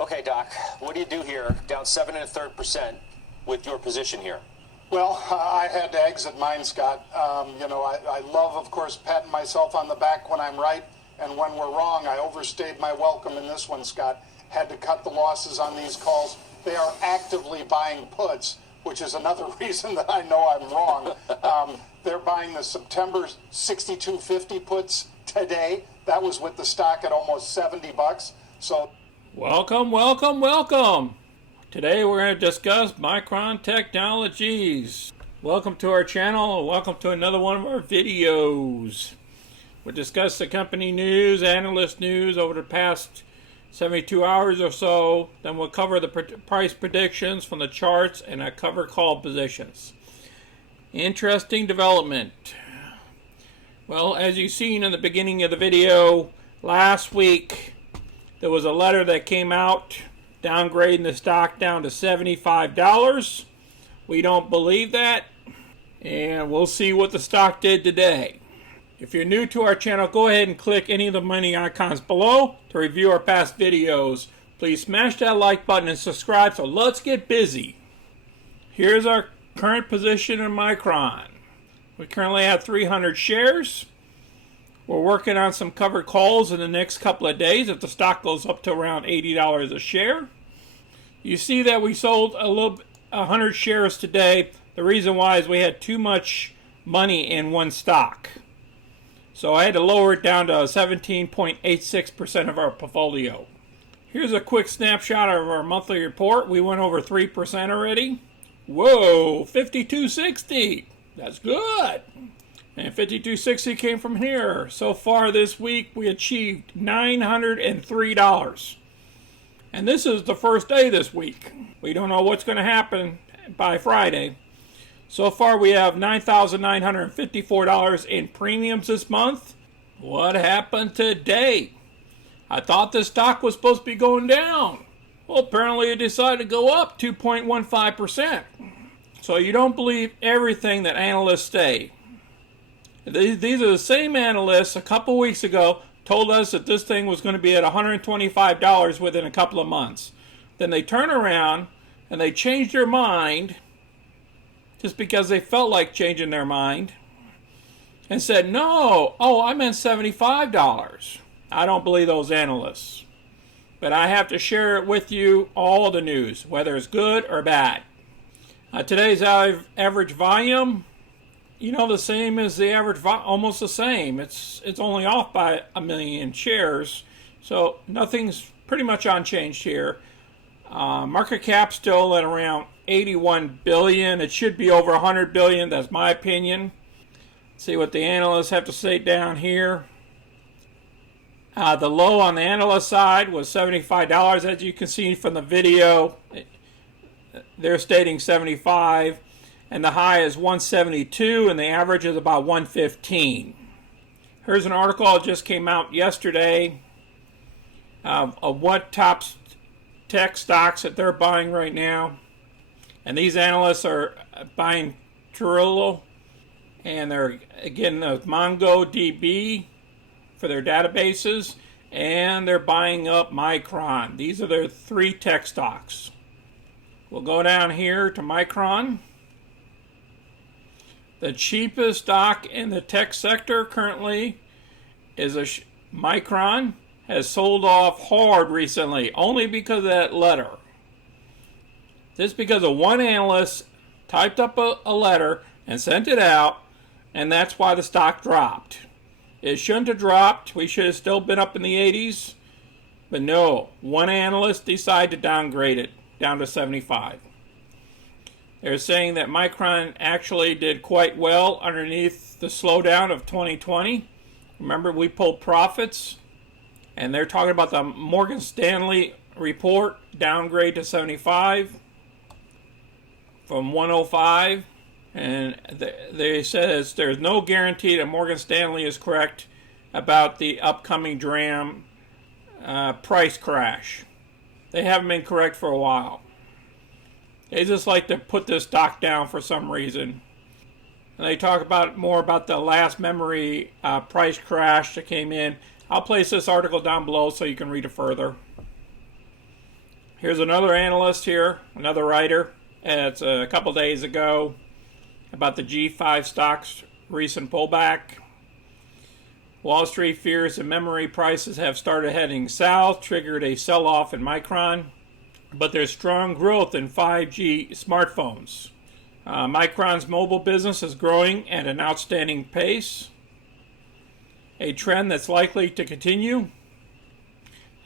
Okay, Doc, what do you do here, down 7 1/3% with your position here? Well, I had to exit mine, Scott. I love, of course, patting myself on the back when I'm right, and when we're wrong, I overstayed my welcome in this one, Scott. Had to cut the losses on these calls. They are actively buying puts, which is another reason that I know I'm wrong. They're buying the September 62.50 puts today. That was with the stock at almost $70. So, welcome. Today we're going to discuss Micron Technologies. Welcome to our channel and welcome to another one of our videos. We'll discuss the company news, analyst news over the past 72 hours or so. Then we'll cover the price predictions from the charts and a cover call positions. Interesting development. Well, as you've seen in the beginning of the video, last week there was a letter that came out downgrading the stock down to $75. We don't believe that, and we'll see what the stock did today. If you're new to our channel, go ahead and click any of the money icons below to review our past videos. Please smash that like button and subscribe, so let's get busy. Here's our current position in Micron. We currently have 300 shares. We're working on some covered calls in the next couple of days if the stock goes up to around $80 a share. You see that we sold 100 shares today. The reason why is we had too much money in one stock. So I had to lower it down to 17.86% of our portfolio. Here's a quick snapshot of our monthly report. We went over 3% already. Whoa, 52.60. That's good. And 52.60 came from here. So far this week, we achieved $903. And this is the first day this week. We don't know what's going to happen by Friday. So far, we have $9,954 in premiums this month. What happened today? I thought the stock was supposed to be going down. Well, apparently it decided to go up 2.15%. So you don't believe everything that analysts say. These are the same analysts a couple weeks ago told us that this thing was going to be at $125 within a couple of months. Then they turn around and they change their mind just because they felt like changing their mind and said, no, I meant $75. I don't believe those analysts. But I have to share it with you, all the news, whether it's good or bad. Today's average volume, the same as the average, almost the same. It's only off by 1 million shares, so nothing's pretty much unchanged here. Market cap still at around 81 billion. It should be over 100 billion. That's my opinion. Let's see what the analysts have to say down here. The low on the analyst side was $75, as you can see from the video. They're stating 75, and the high is 172, and the average is about 115. Here's an article that just came out yesterday of what top tech stocks that they're buying right now. And these analysts are buying Trello, and they're again with MongoDB for their databases, and they're buying up Micron. These are their 3 tech stocks. We'll go down here to Micron. The cheapest stock in the tech sector currently is Micron. Has sold off hard recently, only because of that letter. Just because of one analyst typed up a letter and sent it out, and that's why the stock dropped. It shouldn't have dropped. We should have still been up in the 80s. But no, one analyst decided to downgrade it down to 75. They're saying that Micron actually did quite well underneath the slowdown of 2020. Remember, we pulled profits, and they're talking about the Morgan Stanley report downgrade to 75 from 105. And they said there's no guarantee that Morgan Stanley is correct about the upcoming DRAM price crash. They haven't been correct for a while. They just like to put this stock down for some reason. And they talk about more about the last memory price crash that came in. I'll place this article down below so you can read it further. Here's another analyst here, another writer. It's a couple days ago about the G5 stocks recent pullback. Wall Street fears that memory prices have started heading south, triggered a sell-off in Micron, but there's strong growth in 5G smartphones. Micron's mobile business is growing at an outstanding pace, a trend that's likely to continue.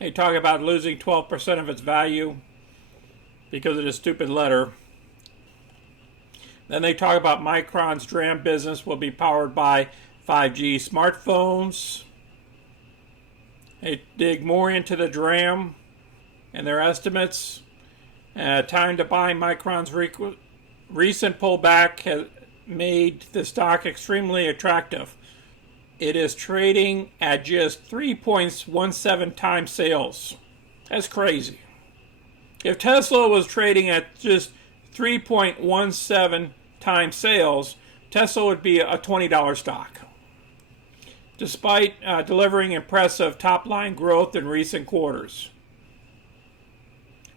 They talk about losing 12% of its value because of this stupid letter. Then they talk about Micron's DRAM business will be powered by 5G smartphones. They dig more into the DRAM and their estimates. Time to buy. Micron's recent pullback has made the stock extremely attractive. It is trading at just 3.17 times sales. That's crazy. If Tesla was trading at just 3.17 times sales, Tesla would be a $20 stock. Despite delivering impressive top-line growth in recent quarters,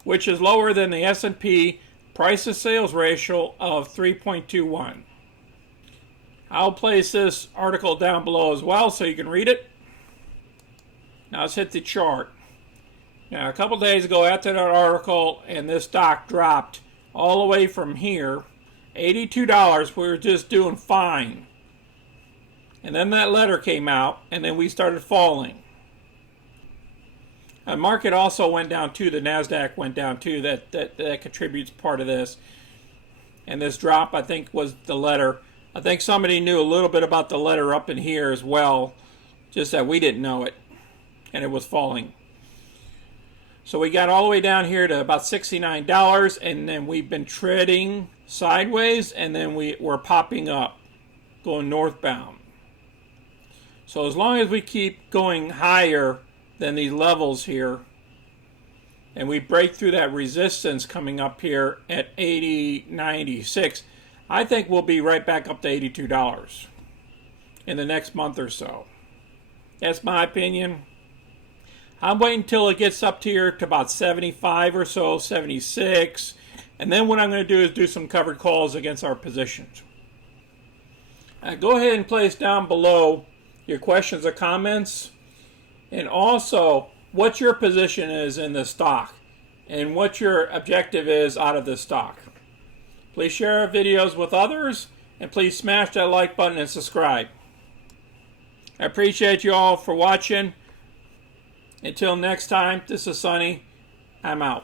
which is lower than the S&P price-to-sales ratio of 3.21. I'll place this article down below as well so you can read it. Now let's hit the chart. Now a couple days ago after that article and this stock dropped all the way from here, $82, we were just doing fine. And then that letter came out and then we started falling. The market also went down too. The NASDAQ went down too. That contributes part of this. And this drop, I think, was the letter. I think somebody knew a little bit about the letter up in here as well, just that we didn't know it, and it was falling. So we got all the way down here to about $69, and then we've been trading sideways, and then we're popping up, going northbound. So as long as we keep going higher than these levels here, and we break through that resistance coming up here at 80.96, I think we'll be right back up to $82 in the next month or so. That's my opinion. I'm waiting until it gets up to here to about 75 or so, 76, and then what I'm going to do is do some covered calls against our positions. Go ahead and place down below your questions or comments, and also what your position is in the stock and what your objective is out of this stock. Please share our videos with others, and please smash that like button and subscribe. I appreciate you all for watching. Until next time, this is Sonny. I'm out.